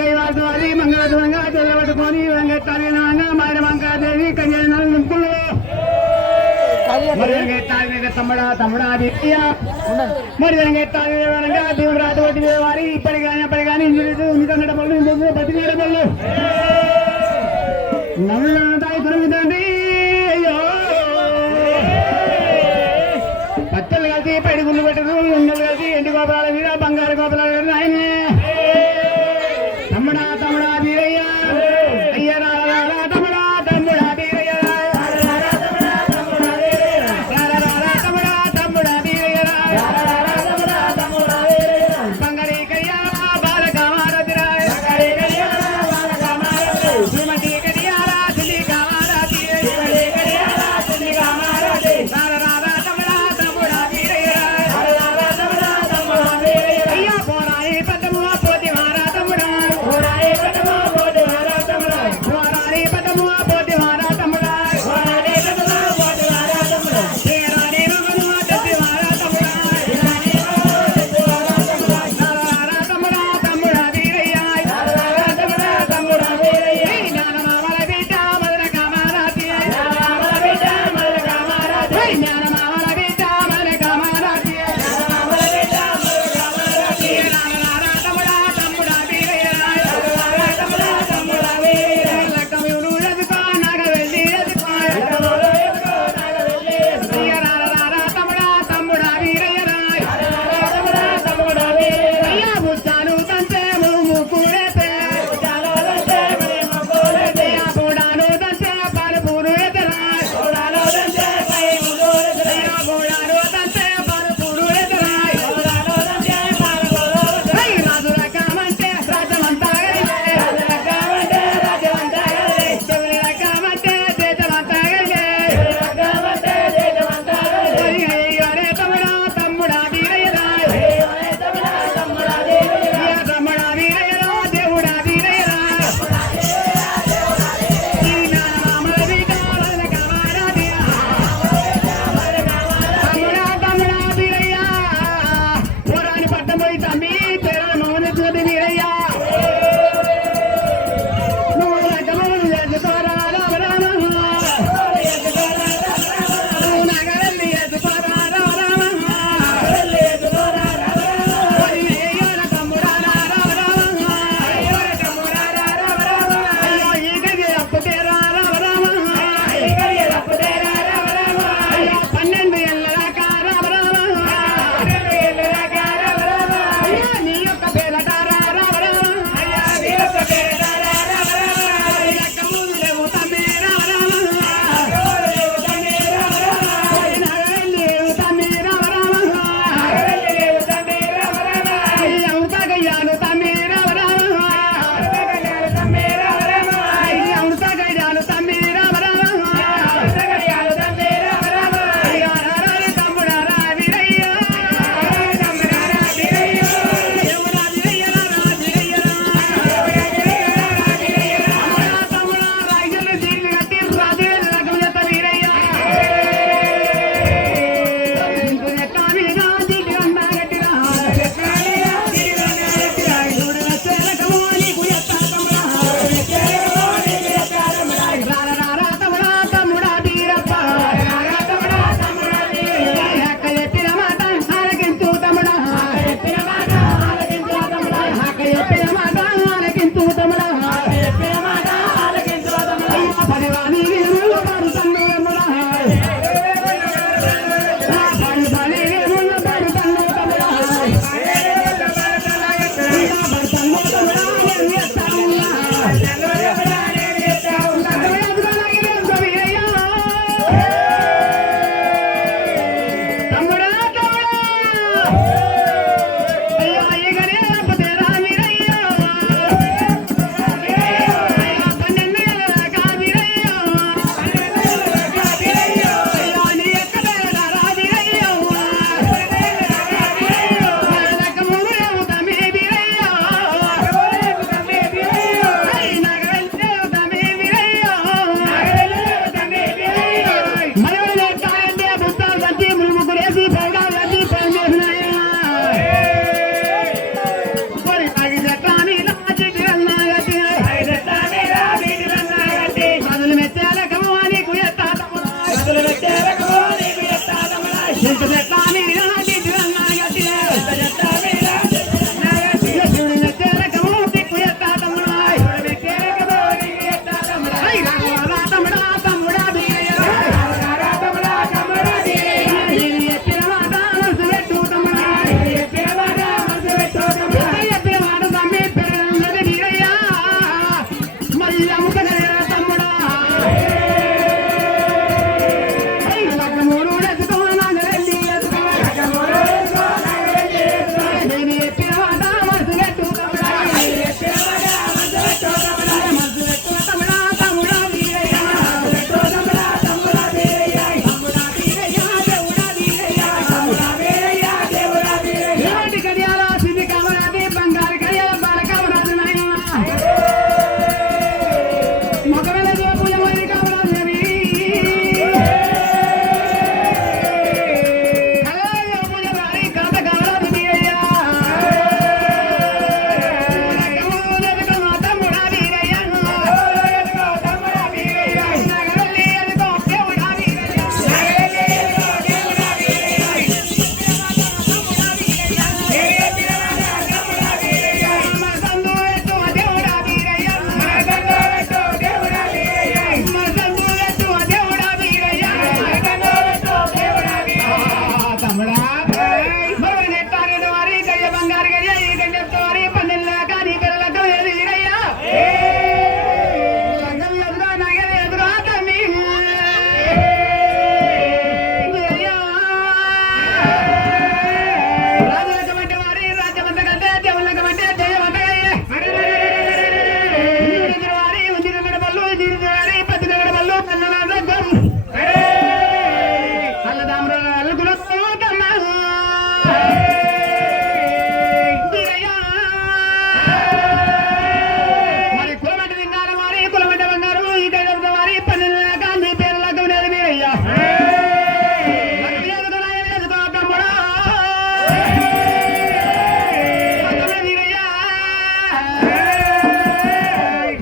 కైవాసవాది మంగళ చదవట్టుకొని వెంకటారినంగా మైన మంకాదేవి కళ్యాణ నింపులు మరి తమ్ముడా తమ్ముడా మరి వెంకటారిగా దేవురాటి వారి ఇప్పటిగాని ఇంజనీర్ పనులు బతికేట పనులు నవ్వుతాయి దొరుకుతుంది పచ్చలు కలిసి పైడి గుళ్ళు పెట్టరు ఉన్నలు కలిసి ఎండు గోపురాల మీద బంగారు గోపురాల మీద ఆయనే తమ్ముడా తమ్ముడా వీరయ్య అయ్య తమ్ముడా తమ్ముడా వీరయ్య తమ్ముడా తమ్ముడా వీరయ్య బంగారీ కయ్య బాలకామారతిరాయ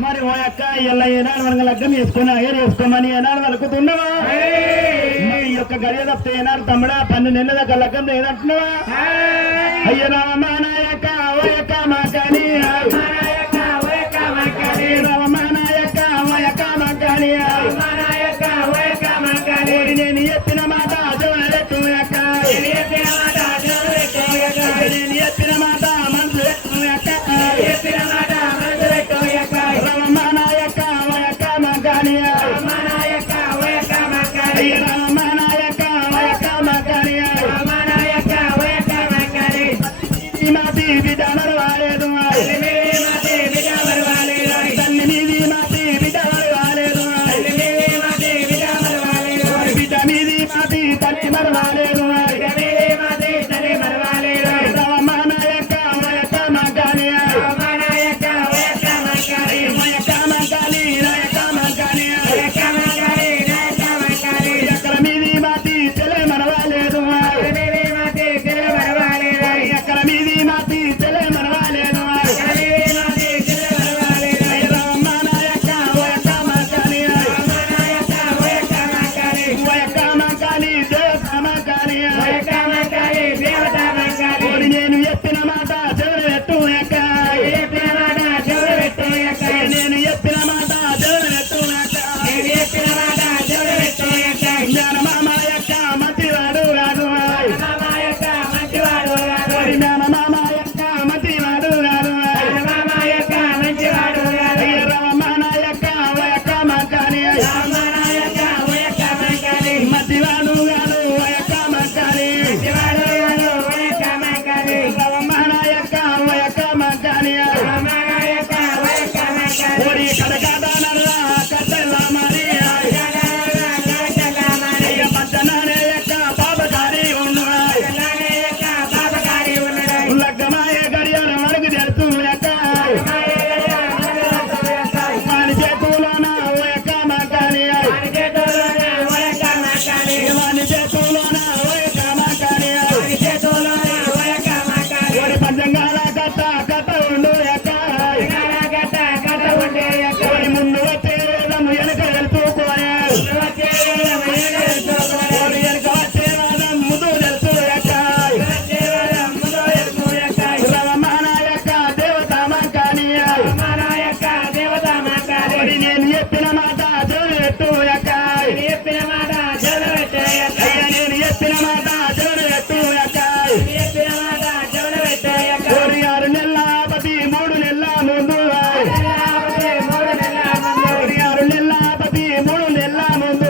మరి ఓ యొక్క ఇలా ఏనాడు మనకు లగ్గం చేసుకుని అయ్యర్ చేసుకోమని ఏనాడు వలుకుతున్నావా ఈ యొక్క గడియ తప్పితే ఏనాడు తమ్ముడా 12 నెలల దాకా లగ్గం లేదంటున్నావా అయ్య రామా నాయక ఓ యొక్క మాకాని రామా నాయక ఓ యొక్క మాకాని నేను చెప్పిన మాట జోడెట్టు యొక్క నేను చెప్పిన మాట మనసు పెట్టు యొక్క రామా నాయక ఓ యొక్క మాకాని రామా నాయక ఓ యొక్క మాకాని మాతి బిడ్డ మరవాలేదు తల్లి మీది మాతి బిడ్డ మరవాలేదు బిడ్డ మీది మాతి తల్లి మరవాలేదు రామ నాయక వయక మగాని ఎక్కడ మీది మాతి తెలే మరవాలేదు ఎక్కడ మీది మాతి తెలే మరవాలేదు రామ నాయక వయక మగాని వయక మగాని దేవత మగాని నేను చెప్పిన మాట చెవులు పెట్టు ఎక్క నేను చెప్పిన మాట చెవులు పెట్టు జ్ఞానమామ యొక్క మంత్రివాడు రాదు జ్ఞానమామ యొక్క మంత్రివాడు రాదు రామమాన యొక్క వయక మగాని మంత్రివాడు గాడు వయక మగాని రామమాన యొక్క వయక మగాని ఓడి కడకదానల్లా కట్టెల్లా మరి పచ్చనానే యొక్క పాపకారి ఉన్నాడు లగ్గమాయ గడియాల మనకు తెలుసు యొక్క వాని చేతులోన ఓ యొక్క మగాని వాని చేతులోన ఓ యొక్క మగాని ఓడి పంచంగాల కట్ట ఉండు యొక్క ఓడి ముందు వచ్చే వేదము వెనక తెలుసుకోలే ఓడి వెనక వచ్చే వాదం ముందు తెలుసు యొక్క రామమాన యొక్క దేవత మగాని ఓడి నేను చెప్పిన మాట చెవులు పెట్టు యొక్క నేను చెప్పిన మాట చెవులు పెట్టు యొక్క ఓడి 6 నెలల పతి 3 నెలల ముందు ఓడి 6 నెలల పతి 3 నెలల ముందు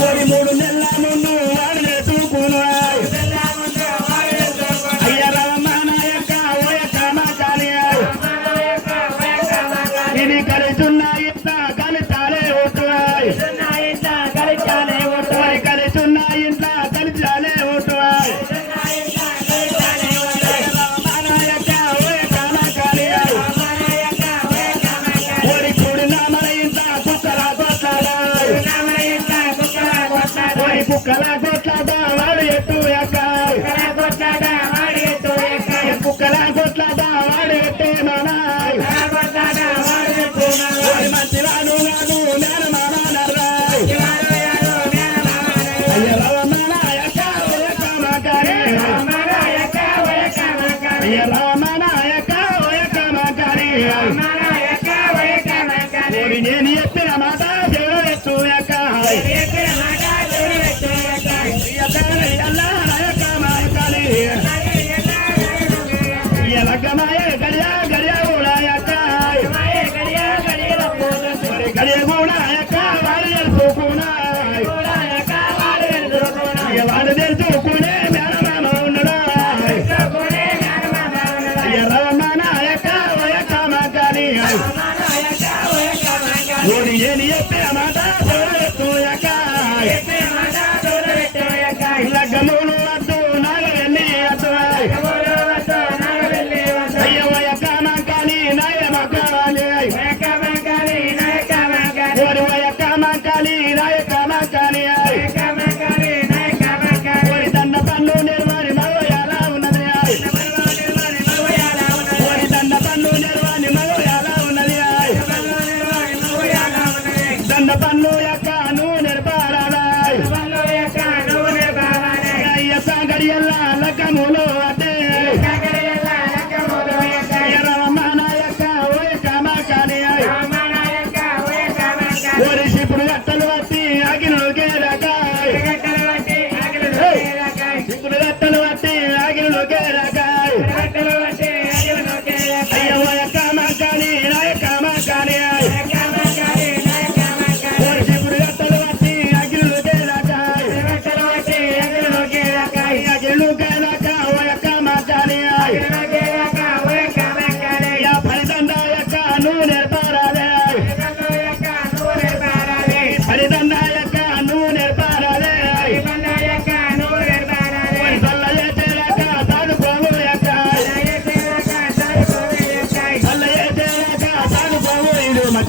ఓడి 3 నెలల ముందు వాడు నేర్చుకును అయ్య రామమాన యొక్క ఓ యొక్క మగాని ఇది కలిసున్న ఇంత కలిసాలే ఓటు కలిసున్న ఇంత కలిసాలే ఓటు రామమాన యొక్క ఓ యొక్క మగాని ఓడి కూడిన మన ఇంత కుక్కల కొట్లాడా ఓడి కుక్కల కొట్లాడా వాడు ఎట్టు యొక్క కుక్కల కొట్లాడా వాడు ఎట్టే నానాయ్ ఓడి మంచివాడు గాను నేను మానరాయ్ అయ్య రామమాన యొక్క ఓ యొక్క మగాని అయ్య రామమాన యొక్క ఓ యొక్క మగాని ఓడి నేను చెప్పిన మాట చెవులు పెట్టు యొక్క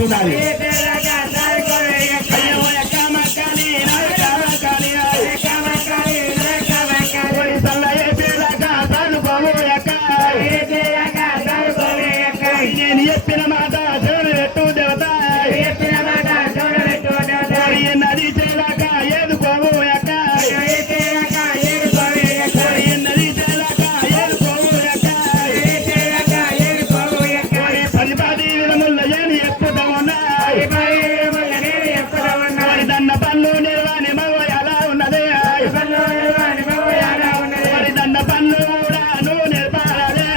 చెప్తున్నది అయ్యో ఎక్క మక్కాలి నాయక మక్కాలి సల్లయ్య పేరక చదువుకోవు ఎక్క నేను చెప్పిన మాట చెవులు పెట్టు దేవత నది చేలాక ఏదుకోవు ఎక్క నది చేలాక ఏదుకోవు ఎక్క 10 విధముల ఏని ఎక్కుతా ఉన్నాయి దన్న పన్ను నిర్వాణి మగ ఎలా ఉన్నది దన్న పన్ను కూడా నువ్వు నేర్పాలే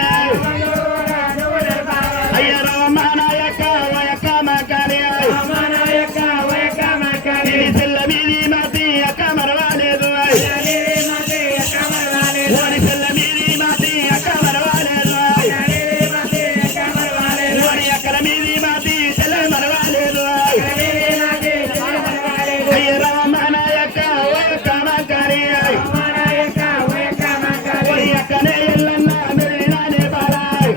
అయ్య రామానాయక వయక మకాలి చెల్ల మీది మాతి అక్క మరవాలేదు ఓడి చెల్ల మీది మాతి అక్క మరవాలేదు ఓడి అక్కల మీది మాతి చెల్ల మరవాలేదు అయ్య రామానాయక వయక మకాలి ఓడి అక్కనే ఎల్లన్న మెరినానే బాలాయ్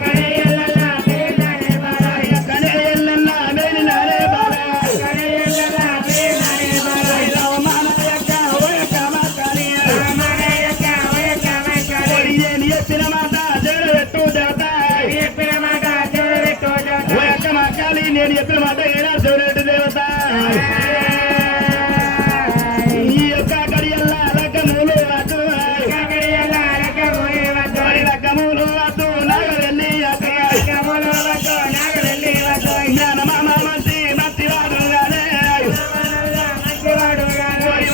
అక్కనే ఎల్లన్న మెరినానే బాలాయ్ రామానాయక వయక మకాలి ఓడి నేను చెప్పిన మాట చెడు పెట్టు దేవత వయక మకాలి నేను చెప్పిన మాట ఏనా చెడు దేవత ఈ యొక్క గడియల్ల లగ్గములు వద్దు లగ్గములు వద్దు నాగవెల్లి జ్ఞానమామ మంచి మంచివాడు గానే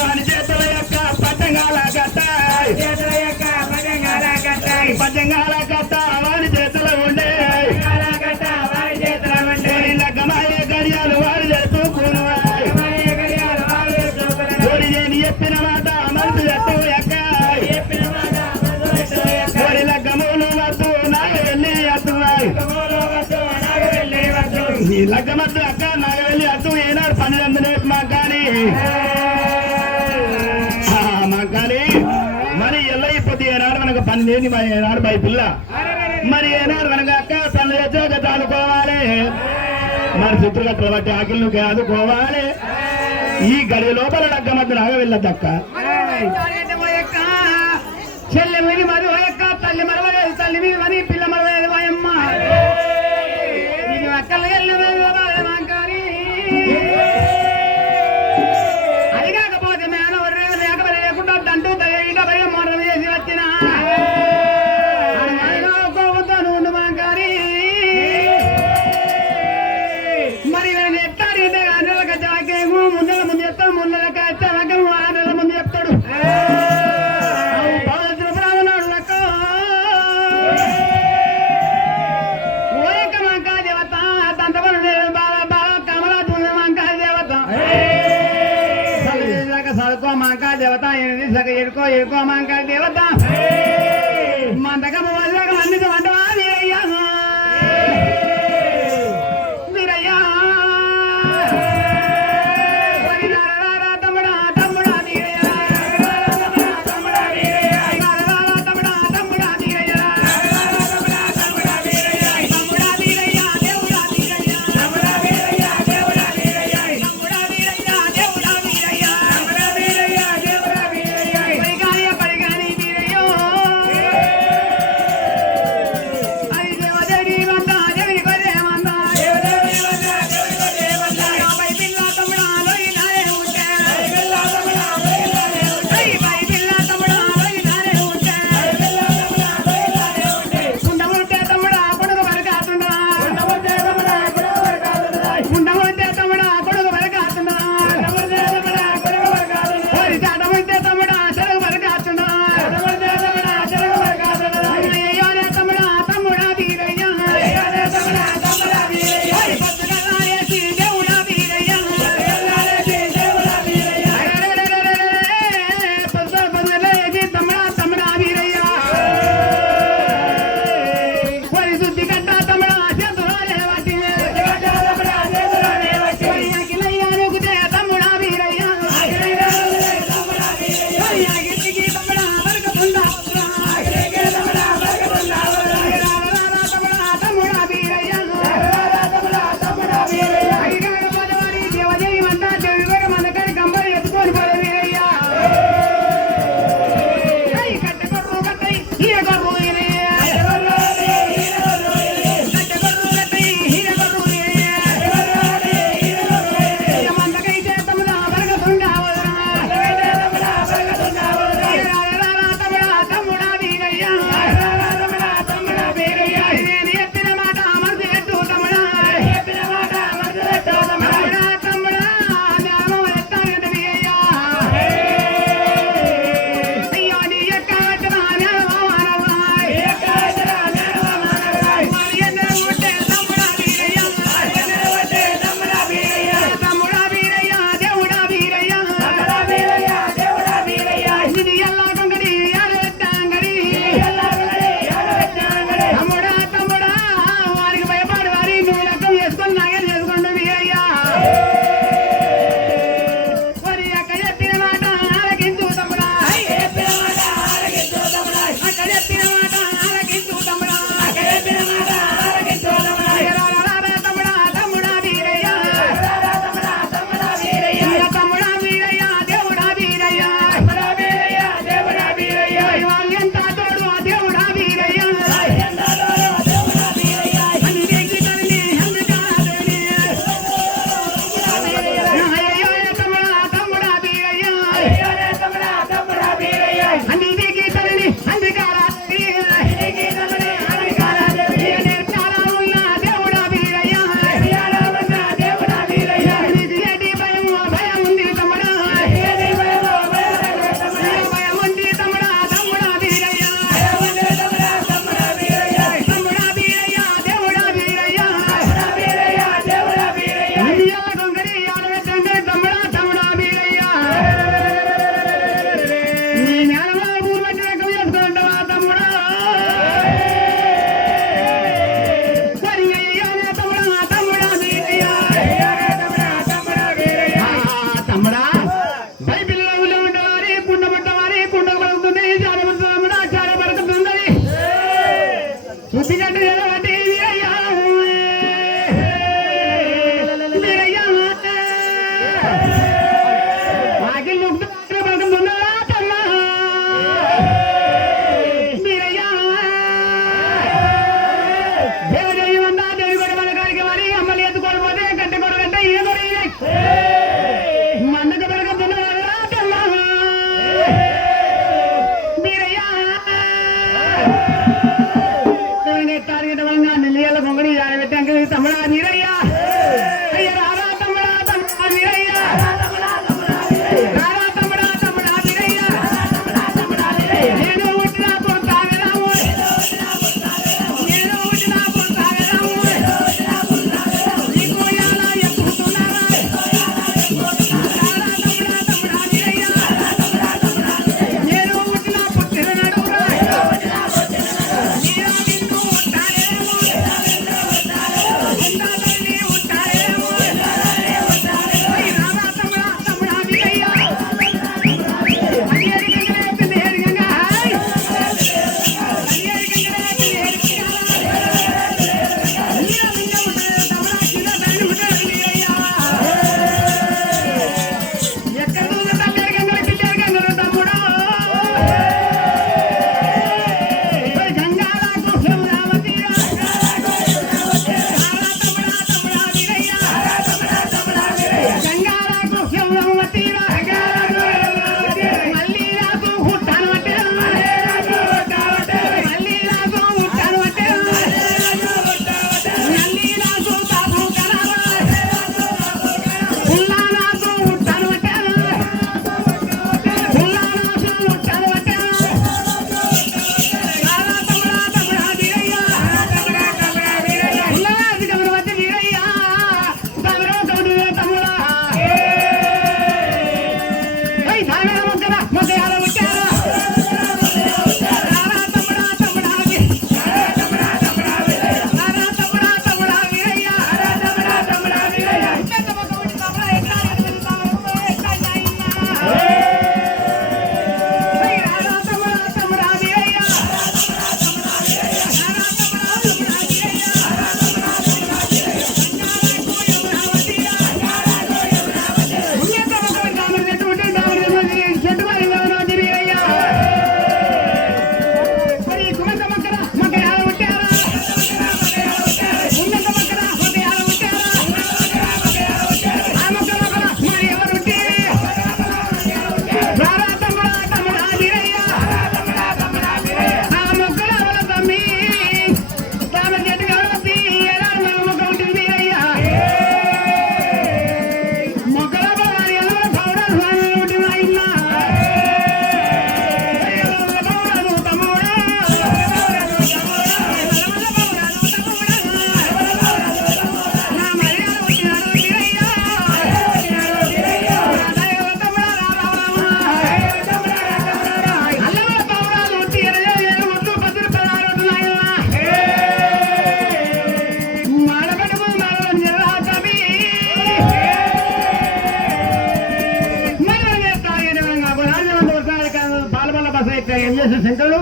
వాని చేతుల యొక్క పట్టంగాల గట్ట పట్టంగాల గట్ట వారి చేతులు ఉండే లగ్గమాయ గడియాలు వారి చేతుకును నేను చెప్పిన మాట మనసు ఎత్తు ఎక్క లగ్గములు వద్దు నాగవెల్లి అద్దు ఈ లగ్గమద్దు అక్క నాగవెల్లి అద్దు ఏనాడు 12 మాకాలి మాకాలి మరి ఎల్లయిపోతే ఏనాడు మనకు 12 ఏనాడు బై పిల్ల మరి ఏనాడు మనకు అక్క పనులు వచ్చాక చాలుకోవాలి మరి చిత్రగట్టలు బట్టి ఆకిళ్ళు ఆదుకోవాలి ఈ గడి లోపల లగ్గమద్దు నాగవెళ్ళద్దక్క చెల్లె మీద మరి ఓయక్క తల్లి మరవలేదు తల్లి మీద మరి పిల్ల మరవలేదు వాయమ్మ అక్కలు అది కాకపోతే మేనవరు లేకపోతే లేకుండా దంటూ ఇక బయట మోడలు చేసి వచ్చిన ఉండు మాంకారి మరి నేను ఎత్తాడు నెలక జాకేమో ముందల ముందు చెప్తాడు ముందలక వచ్చాకము 6 నెలల ముందు చెప్తాడు మాంకాళ దేవత ఎడుకో ఎడుకో మాంకాళ దేవత మందకము అన్ని అంటవా వీరయ్యా వీరయ్యా తమ్ముడా తమ్ముడా వీరయ్యా తమ్ముడా వీరయ్యా పరిగాయ పరిగాయ తమ్ముడా వీరయ్య అయ్య రారా తమ్ముడా తమ్ముడా వీరయ్య రారా తమ్ముడా తమ్ముడా వీరయ్య నేను పుట్టిన పొంతాగరాము నేను పుట్టిన పొంతాగరాము నీకు ఎలా ఎక్కుతున్నారా రారా తమ్ముడా తమ్ముడా వీరయ్య నేను పుట్టిన పుట్టిన నడురా నేను నిన్ను ఉంటానేమో ఉండాలని ఉంటానేమో రారా తమ్ముడా తమ్ముడా వీరయ్య ఏం చేసిన శంకరుడు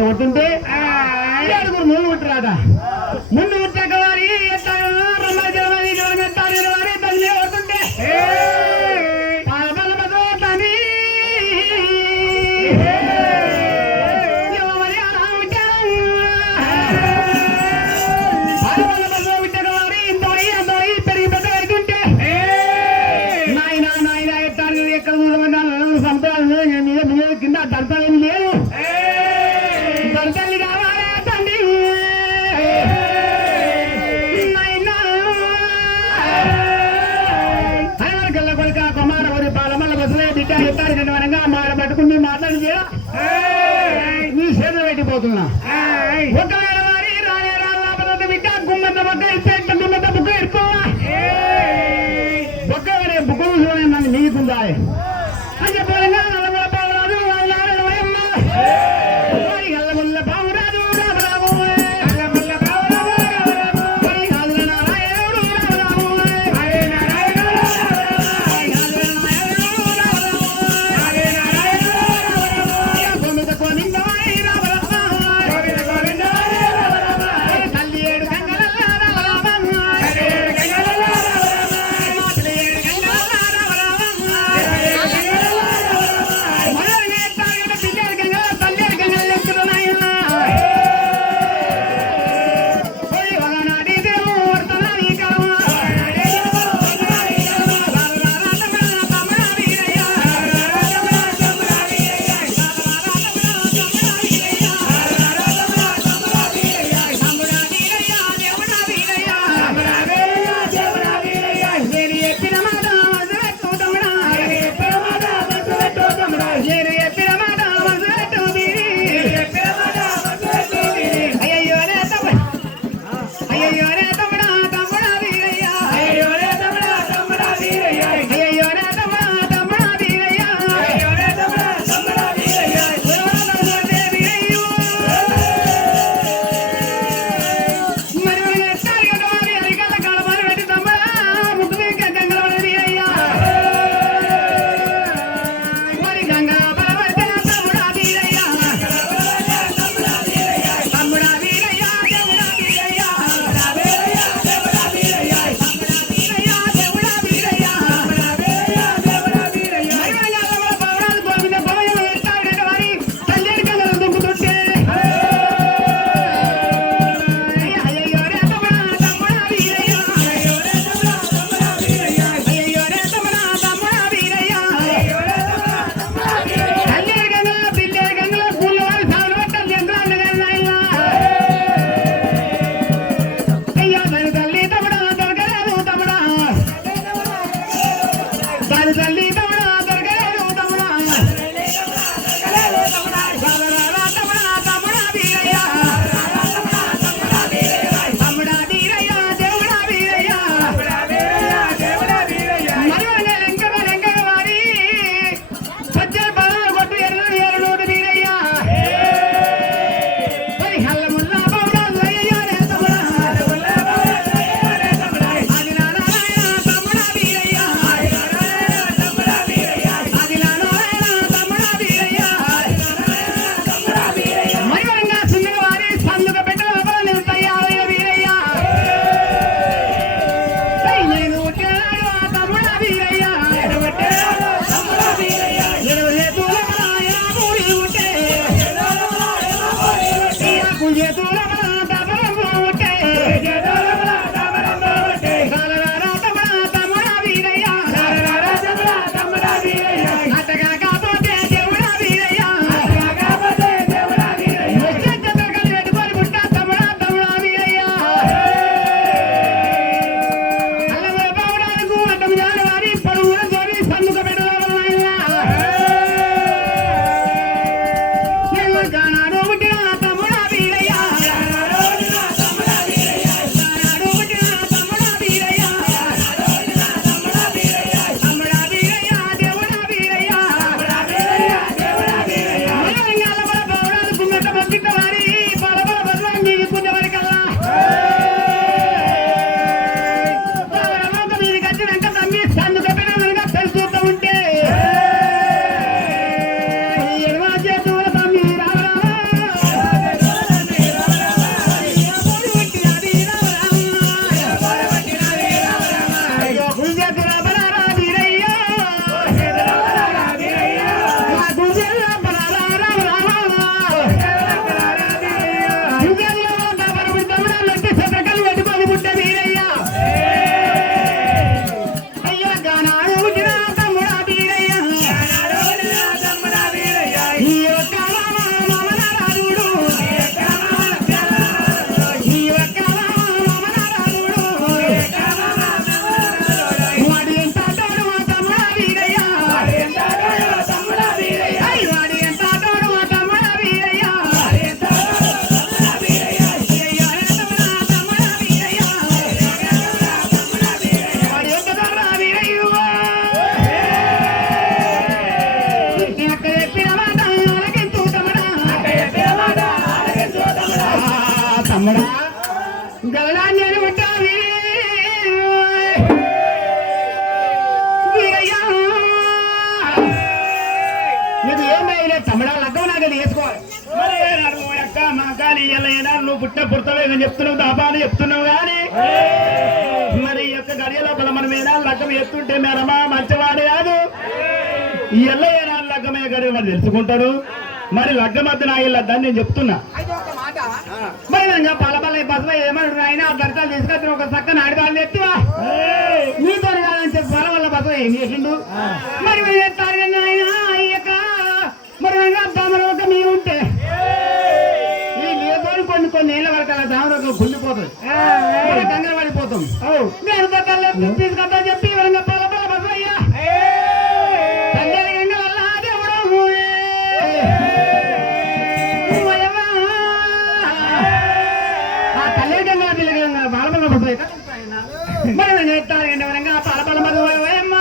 కొట్టుంటే ఏడుగురు ముందు పుట్టరాట ముందు పుట్టాక వారి వారి తల్లి కొడుతుంటే కింద దర్శనం లేదు దర్శనం కావాలా తండ్రి కళ్ళ కొడుక కుమార వరి పాలమల్ల బస్సులే బిడ్డ ఎత్తారు వరంగా మాట పట్టుకుని మాట్లాడి నీ చేతులు పెట్టిపోతున్నా ఒకవేళ వారి రాలే రాళ్ళ బిడ్డ గుమ్మంత బొక్క ఇస్తే గుమ్మంత బుక్క ఇరుకోవా బొక్క బుక్క నన్ను నీకుందా అని చెప్పాలంగా తమ్ముడా గలడాన్ని అని ఉంటావి నీకు ఏమైనా తమ్ముడా లగ్గం నాకు వేసుకోవాలి మరి అక్క మా కాలి ఎలా నువ్వు పుట్టిన పుడతలో ఏమని చెప్తున్నావు దాబాలు చెప్తున్నావు కానీ మరి ఈ యొక్క గడియ లోపల మనం ఏనా లగ్గం ఎత్తుంటే మేనమా మంచివాడు కాదు ఈ ఎల్లయ్యనా లగ్గమే గడియ మరి తెలుసుకుంటాడు మరి లగ్గం మధ్య నా ఇల్లని నేను చెప్తున్నా మరి నేను పలపల్ల బస్సులో ఏమన్నా అయినా దర్శనాలు తీసుకొచ్చిన ఒక చక్కని ఆడిదాన్ని ఎత్తివా నీతో కాదని చెప్పి పల వల్ల బస్సులో ఏం చేసిండు మరి మీరు ఎత్తారు కానీ ఆయన అయ్యక మరి దామరోగం మీరు ఉంటే ఈ లేదో కొన్ని ఏళ్ళ వరకు అలా దామరోగం కుళ్ళిపోతుంది కంగారు పడిపోతాం నేను తీసుకొద్దా చెప్పి విధంగా పలపల్ల బస్సులో అయ్యా మరి నేను చెప్తాను విధంగా పాలపల మధువమ్మ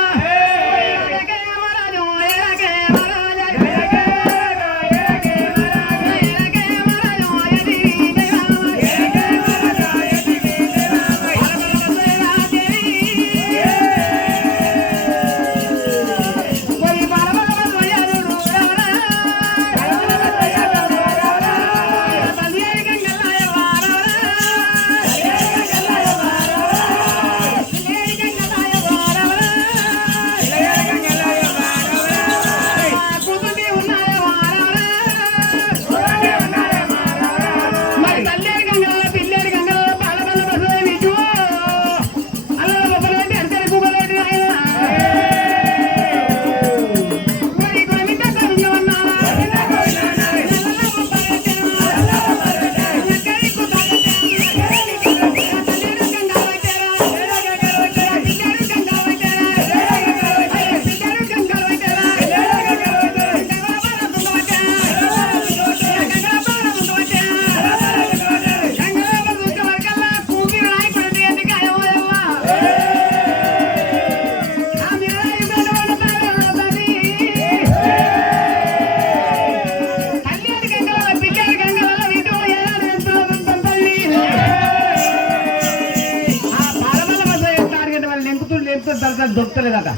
దొరుకుతలేదట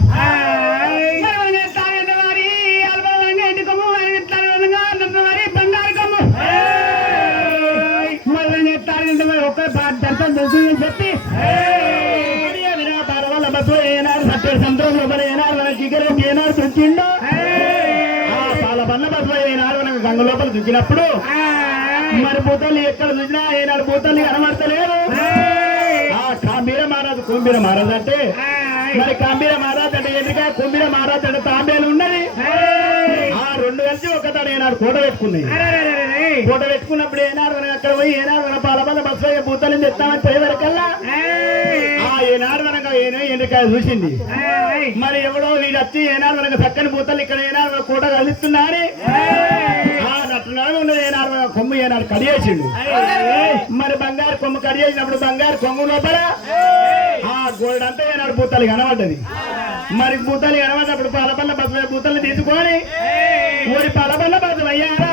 చెప్పి ఏనాడు సత్య సంతోషం లోపల ఏనాడు మన చికెన్ ఏనాడు దుంచిండో పాల బండ్ల బస్సులో ఏనాడు మనకు గంగ లోపల దుంచినప్పుడు మరి భూతాలు ఎక్కడ చూసినా ఏనాడు భూతాలు కనబడతలేదు కాంబీర మహారాజు కుంబీర మహారాజు అంటే మరి కాంబీర మహారాజు అంటే ఎందుక కుంబీర మహారాజు అంటే తాంబేలు ఉన్నది ఆ రెండు కలిసి ఒకతాడు ఏనాడు కోట పెట్టుకున్నాయి కోట పెట్టుకున్నప్పుడు ఏనాడు మనం అక్కడ పోయి ఏనాడు మన పాలబల్ల బస్సు భూతాలను తెస్తామని పోయేవరకల్లా ఏనాడు మనకు ఎండికాయ చూసింది మరి ఎవడో వీడు వచ్చి ఏనాడు మనకు చక్కని భూతాలు ఇక్కడ ఏనాడు కోట కలుస్తున్నారని నట్టున్నాడు ఉన్నది ఏనాడు కొమ్ము ఏనాడు కడియేసిండు మరి బంగారు కొమ్ము కడియేసినప్పుడు బంగారు కొమ్ము లోపల గోల్డ్ అంతా ఏనాడు భూతాలు కనబడ్డది మరి భూతాలు కనబడ్డప్పుడు పాలబల్ల బస్సు భూతాలు తీసుకొని ఊరి పాలబల్ల బస్సు అయ్యారా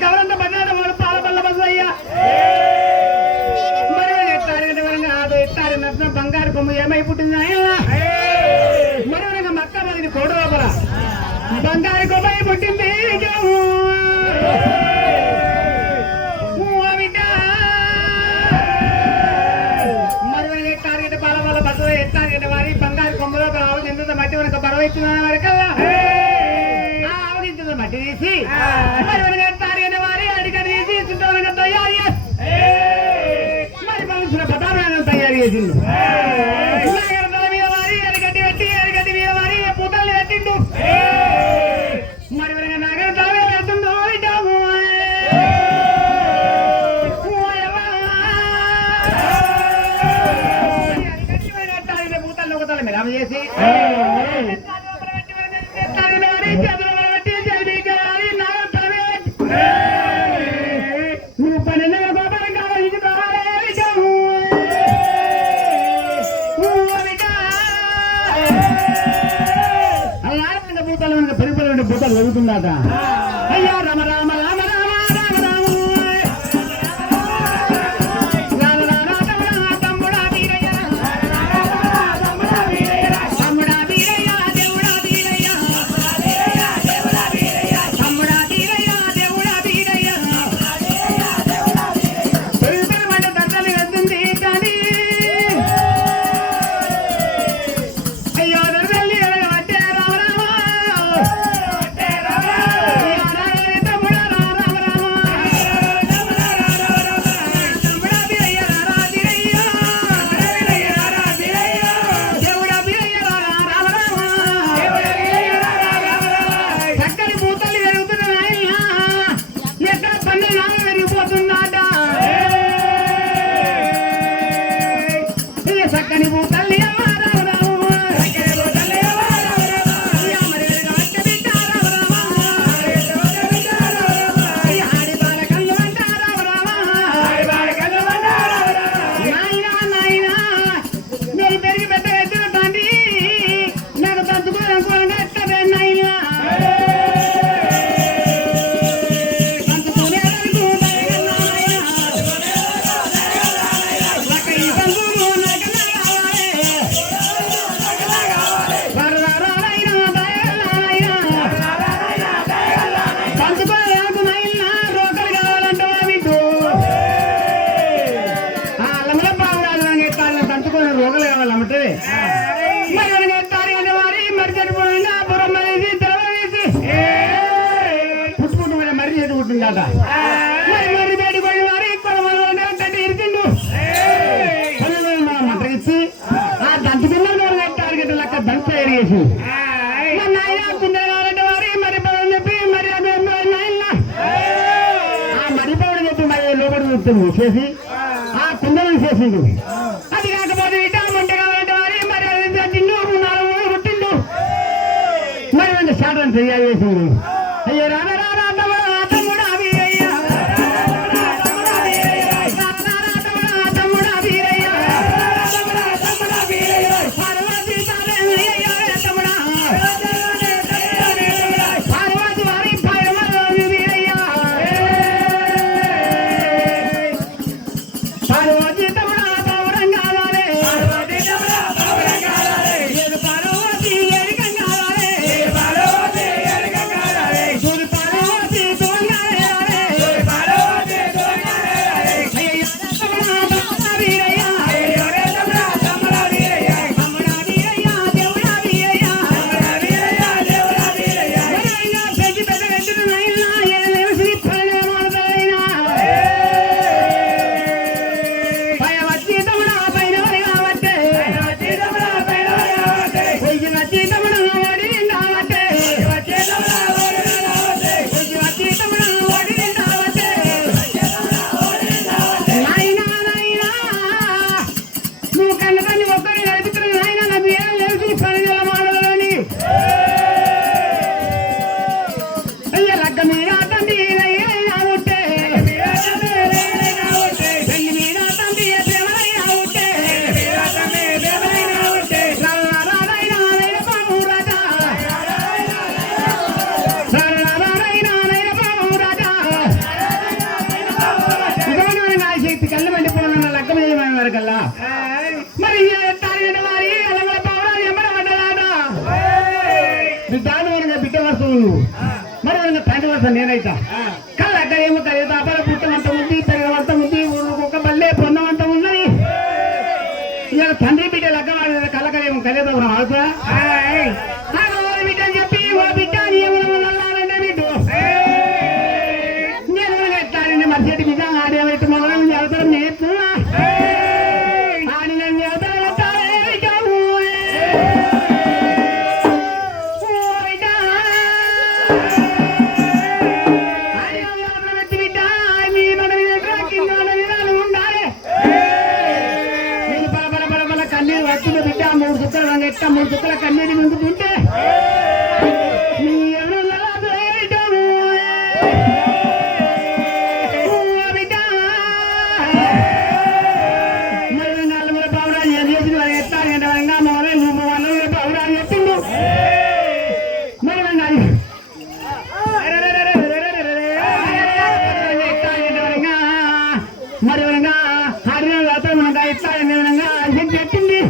కవరంత పడ్డాడు వాడు పాలబల్ల బస్సు అయ్యా మరి బంగారు కొమ్ము ఏమై పుట్టింది ఆయన మరి మక్క మరి కోట లోపల బంగారు కొమ్మై పుట్టింది మరి టార్గెట్ పాలబల్ల బస్సు టార్గెట్ వారి బంగారు కొమ్ము లోపల ఆవగింత మట్టి మనకు బరువు ఇచ్చిన వరకల్లా ఆవగించిన మట్టి తీసి వారి అడిగడి తీసి తయారు మరి మనుషుల పదార్థాలను తయారు చేసిండు వారి అడిగడ్డి పెట్టి అడిగడ్డి మీద వారి పూతల్ని పెట్టిండు మరి నాగర తలమే పెడుతుందో పూతల్ని ఒక తల మీద చేసి భూతాలు జరుగుతుందట అయ్యా రామ రామ రామ రామ రామ రామ తమ్ముడా వీరయ్య తమ్ముడా వీరయ్య దేవుడా వీరయ్య తమ్ముడా వీరయ్య దేవుడా వీరయ్య పెరుగుతున్న దండలు వెళ్తుంది కానీ అయ్యో తమ్ముడా ఇరికిందాట మరి బయటికి పోయి వారి కొలమలు కట్టి ఇరికిండు మంట ఇచ్చి ఆ దంచుకున్న టార్గెట్ లెక్క దంచ ఎరిగేసి నాయన కుందరు కావాలంటే వారి మరి పవన్ చెప్పి మరి అది ఆ మరి పవన్ చెప్పి మరి లోపలి చూస్తుంది చేసి ఆ కుందరు చేసిండు అది కాకపోతే ఇటా మంట కావాలంటే వారి మరి అది తిండు 4 ఊరు పుట్టిండు మరి కొంచెం షార్ట్ చేసిండు అయ్యో రానా మరి తండ్రి వస్తాను నేనైతా కళ్ళ ఏమో కలిగి అపర పుట్టమంత ఉంది పెరగమంత ఉంది ఒక బల్లే పొందమంత ఉన్నది ఇవాళ తండ్రి బిడ్డ లగ్గ కళ్ళకలేమో కలియదు ఆడుతా బిడ్డ చెప్పి ఓ బిడ్డ నల్లాలంటే బిడ్డు నేను ఎట్లానండి మర్చెట్టి బిడ్డ ఆడేమైతే మొదలు చదువుతాం నేర్చున్నా ఆడి నేను చదువుతాను బిడ్డ 3 చుక్కలు ఎట్ట 3 చుక్కల కన్నీరు ముందుకుంటే నీ ఎవరు బిడ్డ మరి 4 పౌరాలు చేసి ఎత్తానంటే మొదలై 3 పౌరాలు చెప్పిండు మరి మరి హరిన ఎత్తానంటే విధంగా చెప్పింది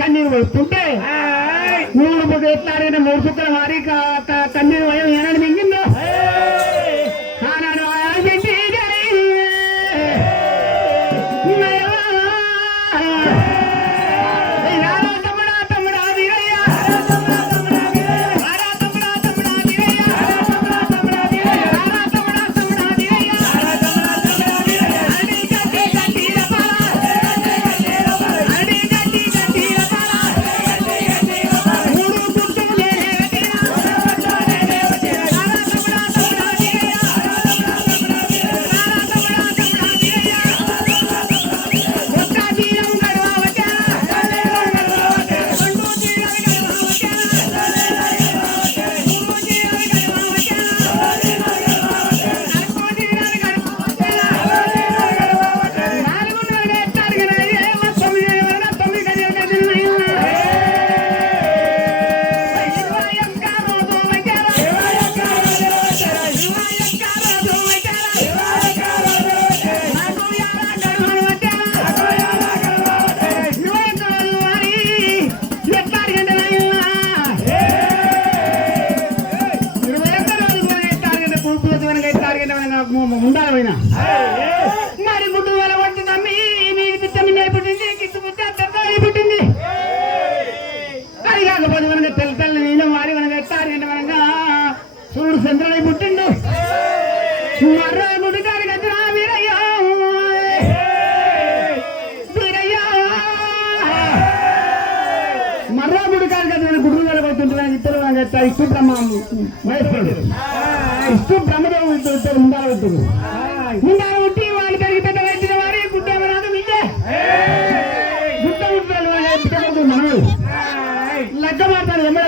కన్నీరు వస్తుంటే 3 ఎట్లాడైనా 3 చుక్కల వారి కన్నీరు వయం ఏనాడు మింగిందో ఆనాడు ఇష్టు బ్రహ్మ మహేశ్వరుడు ఇష్టు బ్రహ్మదేవుడు ఉండాలి ఉంటుంది ముందాల ఉట్టి వాళ్ళు కలిగి పెద్ద వచ్చిన వారి గుడ్డ రాదు మిందే గుడ్డ ఉంటాడు మనడు లగ్గ మాడతాడు ఎమ్మడ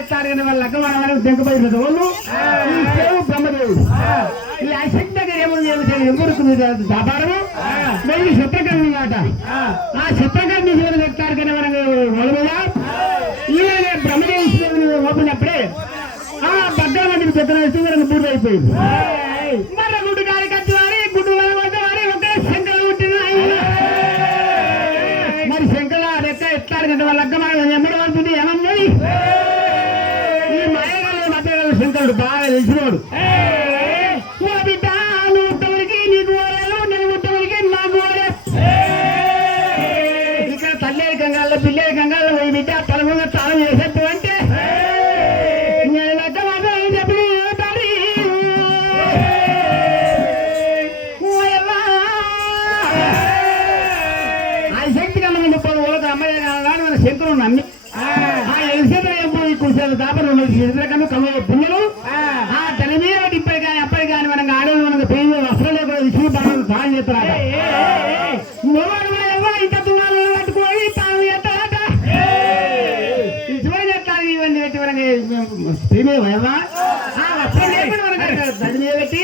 ఎత్తాడు కానీ వాళ్ళు లగ్గ మాడవాళ్ళకి దెంకపోయినది వాళ్ళు ఈ సేవు బ్రహ్మదేవుడు ఈ అశక్తి దగ్గర ఏముంది ఎవరికి వ్యాపారము వెళ్ళి శత్రుకర్ణి మాట ఆ శత్రుకర్ణి శివుని ఎత్తాడు కానీ మనకు మొదలుగా ఈయన బ్రహ్మదేవుని ఓపినప్పుడే ఆ బద్దల మందికి పెద్దలు వేస్తే మనకు పూర్తి అయిపోయింది మళ్ళీ గుడ్డు గాలి కట్టి వారి గుడ్డు వారి ఒకే శంకలు పుట్టిన మరి శంకల రెక్క ఎత్తాడు కదా వాళ్ళ అగ్గ మన ఎమ్మడి వాడుతుంది ఏమన్నది ఈ మాయగాళ్ళు మధ్య శంకరుడు బాగా తెలిసినోడు బిడ్డ నువ్వు ఉత్తముడికి నీకు ఓడలు నేను ఉత్తముడికి నాకు ఓడే ఇక్కడ తల్లేరు గంగాల్లో పిల్లేరు గంగాల్లో పోయి బిడ్డ తలముగా తాను చేసేట్టు అంటే శంకరు నమ్మి ఆ ఎలిసేత దాపలు ఎదురకన్నా కమ్మ పుణ్యలు ఆ తన మీద ఇప్పటి కానీ అప్పటి కానీ మనం ఆడలు మనకు పేరు వస్త్రం లేకుండా విష్ణు పనులు సాయం చేస్తారట ఇంత తుణాలు పట్టుకోయి తాను చేస్తారట శివుడు చెప్తారు ఇవన్నీ పెట్టి మనకి వస్త్రం లేకుండా మనకి దడి మీద పెట్టి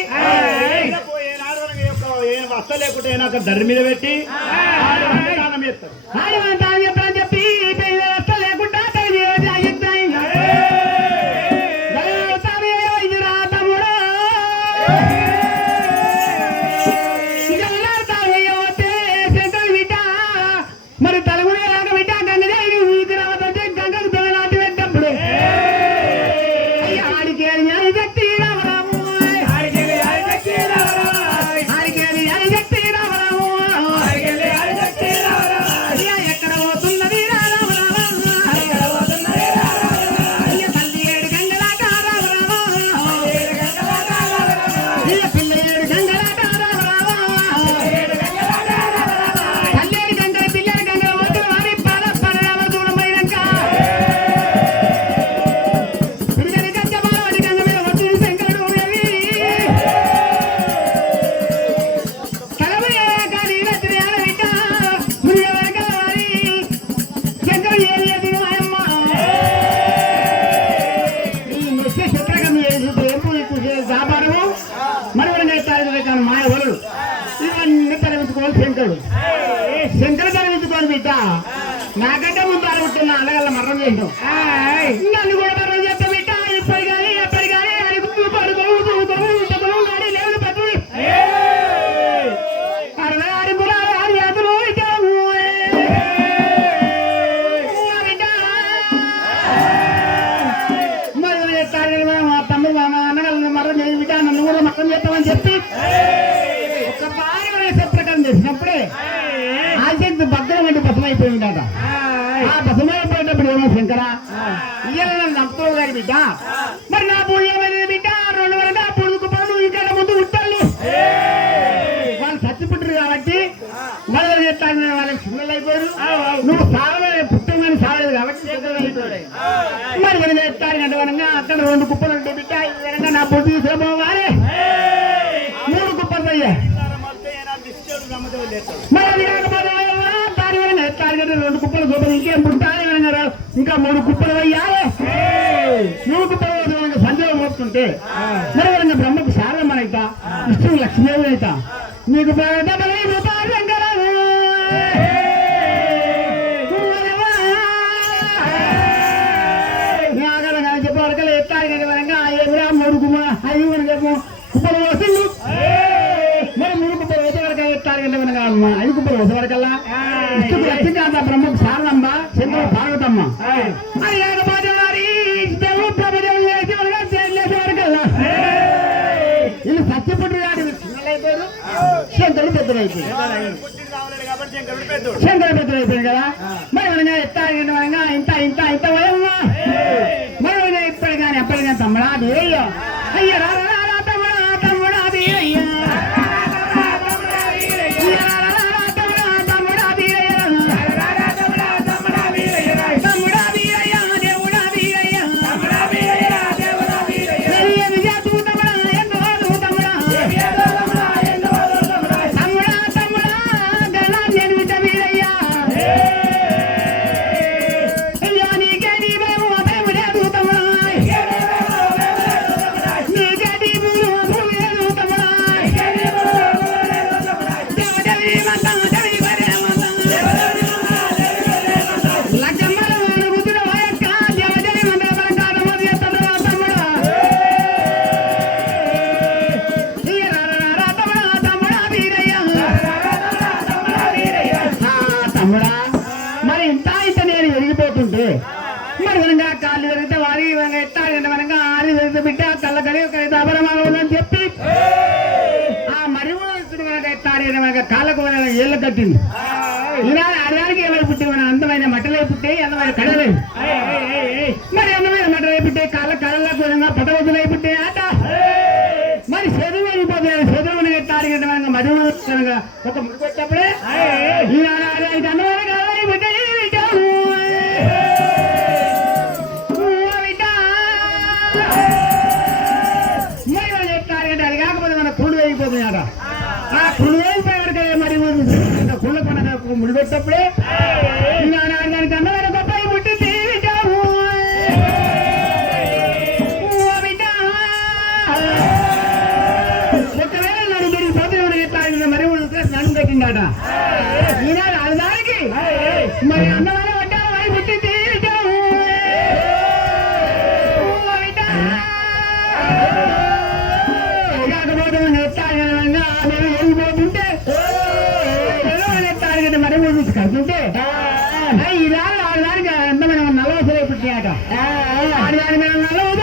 వస్త్రం లేకుండా అక్కడ దడి మీద పెట్టి తాను చెప్తారని చెప్పి వస్త్రం లేకుండా మరి తలమునే రాక బిడ్డ గంగదేవి వీధి రావద్దంటే గంగకు దొంగనాటి పెట్టప్పుడు ఆడికి శక్తి రామరాము ఎక్కడ పోతున్నది తల్లి ఏడు గంగలాట పిల్ల ఏడు గంగలాట తల్లేడు గంగ పిల్లడి గంగ వద్దు వారి పద పడవ దూరం పోయినాక పిల్లడి గంగ బాలవాడి గంగ మీద వద్దు శంకరుడు కానీ బిడ్డ ముందు వరకల వారి శంకరుడు ఏది అమ్మ ఈ నిత్య శత్రగం వ్యాపారము మనవరంగా కానీ మాయ వరుడు ఇవన్నీ తలెత్తుకోవాలి శంకరుడు శంకర తలెత్తుకోవాలి బిడ్డ నాకంటే ముందు అడుగుతున్నా అడగల మరణం చేయడం నన్ను కూడా మరణం చేస్తా బిడ్డ ఇప్పటి కానీ ఎప్పటి కానీ అడుగు పడుకోవు గాడి లేవులు పట్టుడు అరవై గురాలు 6 యాతులు మొదలు చేస్తాడు మా తమ్ముడు మా అన్నగారు మరణం చేసి బిడ్డ నన్ను కూడా మరణం చేస్తామని చెప్పి ఒక బాగా శత్రుకం చేసినప్పుడే ఆశక్తి భద్రం అంటే బసమైపోయిందట ఆ బసమైపోయినప్పుడు ఏమో శంకర ఇయ్యాల నమ్ముతావు గారి బిడ్డ మరి నా పూజ బిడ్డ 2 వరకు పొడుగు పనులు ఇంకా ముందు ఉంటాను వాళ్ళు చచ్చిపుట్టరు కాబట్టి వాళ్ళు చెప్తాను వాళ్ళకి చిన్నలు అయిపోయారు నువ్వు సాగలేదు పుట్టమని సాగలేదు కాబట్టి మరి మనం చెప్తాను అంటే వరంగా అక్కడ 2 కుప్పలు ఉంటాయి బిడ్డ ఈ విధంగా నా పొద్దు తీసుకోవాలి 3 కుప్పలు అయ్యా మరి దాని వల్ల ఎత్తారు 2 కుప్పలు చూపలు ఇంకేం పుట్టాలి ఇంకా 3 కుప్పలు అయ్యాలి 3 కుప్పలు సందేహం మోస్తుంటే మరి వాళ్ళ బ్రహ్మకు శారదమ్మ అయితా ఇష్టం లక్ష్మీదేవి అయితా నీకు చెప్పవరకల్లా ఎత్తారు వరంగా 3 కుప్పలు వస్తుంది మరి 3 కుప్పలు వచ్చే వరకు ఎత్తారు మనకు 5 కుప్పలు వచ్చే వరకల్లా ఇష్టకు లక్ష్మీకాంత బ్రహ్మకు శారదమ్మ చంద్ర పార్వతమ్మ అది లేకపోతే వారి ప్రభుత్వం చేసే వరకల్లా వీళ్ళు సత్యపుట్టు రాడు చిన్నలైపోయారు శంకరుడు పెద్దలైపోయారు శంకరుడు పెద్దలైపోయారు కదా మరి మనగా ఎత్తారు మనగా ఇంత ఇంత ఇంత వయమ్మా మరి ఇప్పటి కానీ అప్పటి కానీ తమ్ముడా అది అయ్యో అయ్యో రా తమ్ముడా అది అయ్యా తమ్ముడా నేను ఎరిగిపోతుంటే మరి విధంగా కాళ్ళు జరిగితే వారి ఎత్తాలి విధంగా ఆరి జరిగితే బిడ్డ కళ్ళ కలిగి అపరమాలని చెప్పి ఆ మరి ఎత్తాలి కాళ్ళకు ఏళ్ళు కట్టింది ఈనాడు ఆడడానికి ఎవరు పుట్టి మన అందమైన మట్టలే పుట్టే అందమైన కడలే మరి అందమైన మట్టలే పుట్టే కళ్ళకు విధంగా పటవద్దులై పుట్టే ఆట మరి చదువు అయిపోతుంది చదువుని ఎత్తాలి మరువు ఒక ముడిపెట్టప్పుడే ఈనాడు ఆడడానికి అందమైన కళ్ళై పుట్టే అది కాకపోతే మన కుళ్ళు అయిపోతుంది ఆట ఆ కుళ్ళు అయిపోయాడు మరి కుళ్ళ పండుగ ముడిపెట్టప్పుడే దానికి అందమైన గొప్ప పుట్టింది ఒకవేళ నన్ను తిరిగిపోతే మరి నన్ను కట్టిందట ఈనాడు ఆడదానికి మరి అందమైన వడ్డాలు అయి పుట్టింది మరి కడుతుంటే ఇలా ఆడదానికి అందమైన నల్లవసలు పుట్టినాట ఆడదాని మీద నల్ల